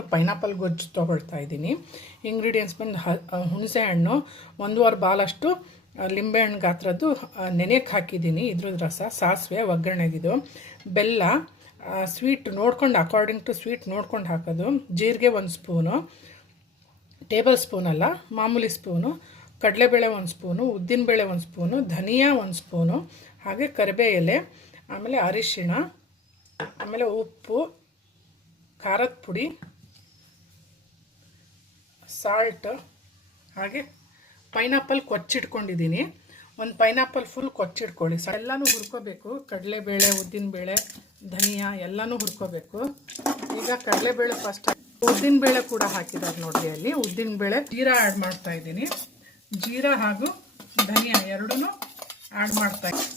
ನಾನು ಪೈನಾಪಲ್ ಗೊಜ್ಜು ತೊಗೊಳ್ತಾ ಇದ್ದೀನಿ. ಇಂಗ್ರೀಡಿಯೆಂಟ್ಸ್ ಬಂದು ಹುಣಸೆ ಹಣ್ಣು, 1.25 ಬಾಲಷ್ಟು ಲಿಂಬೆಹಣ್ಣು ಗಾತ್ರದ್ದು ನೆನೆಯಕ್ಕೆ ಹಾಕಿದ್ದೀನಿ, ಇದ್ರದ್ದು ರಸ, ಸಾಸಿವೆ ಒಗ್ಗರಣೆಗಿದು, ಬೆಲ್ಲ, ಸ್ವೀಟ್ ನೋಡ್ಕೊಂಡು ಅಕಾರ್ಡಿಂಗ್ ಟು ಸ್ವೀಟ್ ನೋಡ್ಕೊಂಡು ಹಾಕೋದು, ಜೀರಿಗೆ 1 ಸ್ಪೂನು, ಟೇಬಲ್ ಸ್ಪೂನ್ ಅಲ್ಲ ಮಾಮೂಲಿ ಸ್ಪೂನು, ಕಡಲೆಬೇಳೆ 1 ಸ್ಪೂನು, ಉದ್ದಿನಬೇಳೆ 1 ಸ್ಪೂನು, ಧನಿಯಾ 1 ಸ್ಪೂನು, ಹಾಗೆ ಕರಿಬೇವು ಎಲೆ, ಆಮೇಲೆ ಅರಿಶಿಣ, ಆಮೇಲೆ ಉಪ್ಪು, ಖಾರದ ಪುಡಿ, ಸಾಲ್ಟ್, ಹಾಗೆ ಪೈನಾಪಲ್ ಕೊಚ್ಚಿಟ್ಕೊಂಡಿದ್ದೀನಿ. ಒಂದು ಪೈನಾಪಲ್ ಫುಲ್ ಕೊಚ್ಚಿಟ್ಕೊಳ್ಳಿ. ಎಲ್ಲನೂ ಹುರ್ಕೋಬೇಕು. ಕಡಲೆಬೇಳೆ, ಉದ್ದಿನಬೇಳೆ, ಧನಿಯಾ ಎಲ್ಲನೂ ಹುರ್ಕೋಬೇಕು. ಈಗ ಕಡಲೆಬೇಳೆ ಫಸ್ಟ್, ಉದ್ದಿನಬೇಳೆ ಕೂಡ ಹಾಕಿದ್ದಾರೆ ನೋಡಿರಿ ಅಲ್ಲಿ. ಉದ್ದಿನಬೇಳೆ, ಜೀರಾ ಆ್ಯಡ್ ಮಾಡ್ತಾ ಇದ್ದೀನಿ. ಜೀರಾ ಹಾಗೂ ಧನಿಯಾ ಎರಡೂ ಆ್ಯಡ್ ಮಾಡ್ತಾ ಇದ್ದೀನಿ.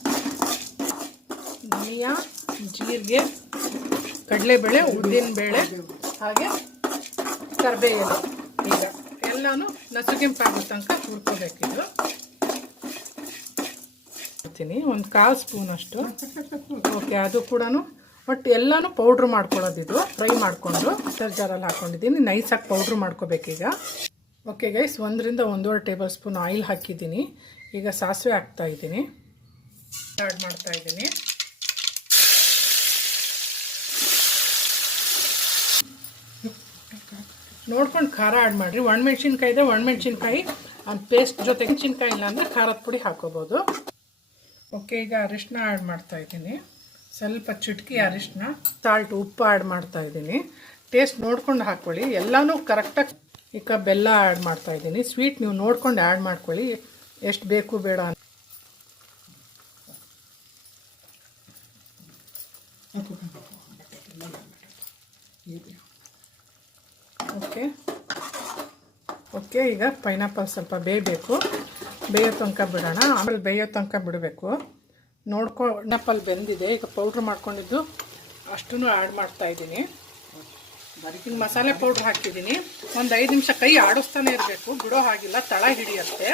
ಧನಿಯಾ, ಜೀರಿಗೆ, ಕಡಲೆಬೇಳೆ, ಉದ್ದಿನಬೇಳೆ ಹಾಗೆ ಕರಿಬೇವು ಎಲೆ. ಈಗ ಎಲ್ಲನೂ ನಸುಗೆಂಪಾಗೋ ತನಕ ಹುರ್ಕೋಬೇಕಿದು. ಹಾಕ್ತೀನಿ 1/4 ಸ್ಪೂನ್ ಅಷ್ಟು. ಓಕೆ, ಅದು ಕೂಡ ಒಟ್ಟು ಎಲ್ಲನೂ ಪೌಡ್ರ್ ಮಾಡ್ಕೊಳ್ಳೋದಿದು. ಫ್ರೈ ಮಾಡಿಕೊಂಡು ಮಿಕ್ಸರ್ ಜಾರಲ್ಲಿ ಹಾಕ್ಕೊಂಡಿದ್ದೀನಿ. ನೈಸಾಗಿ ಪೌಡ್ರ್ ಮಾಡ್ಕೋಬೇಕೀಗ. Okay guys, 1 to 1.5 tablespoon oil ಹಾಕಿದ್ದೀನಿ. ಈಗ ಸಾಸಿವೆ ಹಾಕ್ತಾ ಇದ್ದೀನಿ, ಆ್ಯಡ್ ಮಾಡ್ತಾ ಇದ್ದೀನಿ. ನೋಡ್ಕೊಂಡು ಖಾರ ಆ್ಯಡ್ ಮಾಡಿರಿ. ಒಣಮೆಣ್ಸಿನ್ಕಾಯಿ ಇದೆ, ಒಣಮೆಣ್ಸಿನ್ಕಾಯಿ ಪೇಸ್ಟ್ ಜೊತೆಗೆ ಮೆಣಸಿನ್ಕಾಯಿ ಇಲ್ಲ ಅಂದರೆ ಖಾರದ ಪುಡಿ ಹಾಕೋಬೋದು. ಓಕೆ, ಈಗ ಅರಿಶಿನ ಆ್ಯಡ್ ಮಾಡ್ತಾ ಇದ್ದೀನಿ. ಸ್ವಲ್ಪ ಚುಟುಕಿ ಅರಿಶಿನ, ಸಾಲ್ಟ್, ಉಪ್ಪು ಆ್ಯಡ್ ಮಾಡ್ತಾ ಇದ್ದೀನಿ. ಟೇಸ್ಟ್ ನೋಡ್ಕೊಂಡು ಹಾಕ್ಕೊಳ್ಳಿ. ಎಲ್ಲನೂ ಕರೆಕ್ಟಾಗಿ. ಈಗ ಬೆಲ್ಲ ಆ್ಯಡ್ ಮಾಡ್ತಾ ಇದ್ದೀನಿ. ಸ್ವೀಟ್ ನೀವು ನೋಡ್ಕೊಂಡು ಆ್ಯಡ್ ಮಾಡ್ಕೊಳ್ಳಿ, ಎಷ್ಟು ಬೇಕು ಬೇಡ. ಓಕೆ ಓಕೆ, ಈಗ ಪೈನಾಪಲ್ ಸ್ವಲ್ಪ ಬೇಯಬೇಕು. ಬೇಯೋ ತನಕ ಬಿಡೋಣ. ಆಮೇಲೆ ಬೇಯೋ ತನಕ ಬಿಡಬೇಕು. ಪೈನಾಪಲ್ ಬೆಂದಿದೆ. ಈಗ ಪೌಡ್ರ್ ಮಾಡ್ಕೊಂಡಿದ್ದು ಅಷ್ಟೂ ಆ್ಯಡ್ ಮಾಡ್ತಾ ಇದ್ದೀನಿ. ಈಗ ಮಸಾಲೆ ಪೌಡ್ರ್ ಹಾಕಿದ್ದೀನಿ. ಒಂದು 5 ನಿಮಿಷ ಕೈ ಆಡಿಸ್ತಾನೆ ಇರಬೇಕು, ಬಿಡೋ ಹಾಗಿಲ್ಲ, ತಳ ಹಿಡಿಯುತ್ತೆ,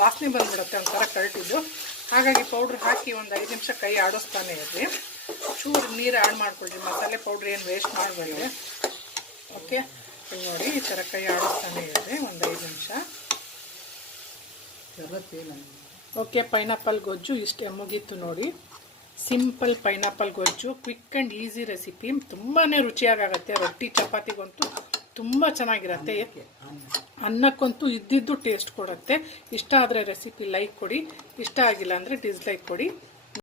ವಾಸನೆ ಬಂದುಬಿಡುತ್ತೆ ಒಂಥರ ಕರಟಿದ್ದು. ಹಾಗಾಗಿ ಪೌಡ್ರ್ ಹಾಕಿ ಒಂದು 5 ನಿಮಿಷ ಕೈ ಆಡಿಸ್ತಾನೆ ಇರ್ರಿ. ಚೂರು ನೀರು ಆ್ಯಡ್ ಮಾಡ್ಕೊಳ್ರಿ. ಮಸಾಲೆ ಪೌಡ್ರ್ ಏನು ವೇಸ್ಟ್ ಮಾಡಬೇಡಿ. ಓಕೆ, ನೋಡಿ ಈ ಥರ ಕೈ ಆಡಿಸ್ತಾನೆ ಇರ್ರಿ ಒಂದು 5 ನಿಮಿಷ. ಓಕೆ, ಪೈನಾಪಲ್ ಗೊಜ್ಜು ಇಷ್ಟೇ ಮುಗೀತು ನೋಡಿ. ಸಿಂಪಲ್ ಪೈನಾಪಲ್ ಗೊಜ್ಜು, ಕ್ವಿಕ್ ಆ್ಯಂಡ್ ಈಸಿ ರೆಸಿಪಿ. ತುಂಬಾ ರುಚಿಯಾಗುತ್ತೆ. ರೊಟ್ಟಿ ಚಪಾತಿಗಂತೂ ತುಂಬ ಚೆನ್ನಾಗಿರುತ್ತೆ. ಅನ್ನಕ್ಕಂತೂ ಇದ್ದಿದ್ದು ಟೇಸ್ಟ್ ಕೊಡುತ್ತೆ. ಇಷ್ಟ ಆದರೆ ರೆಸಿಪಿ ಲೈಕ್ ಕೊಡಿ, ಇಷ್ಟ ಆಗಿಲ್ಲ ಅಂದರೆ ಡಿಸ್ಲೈಕ್ ಕೊಡಿ.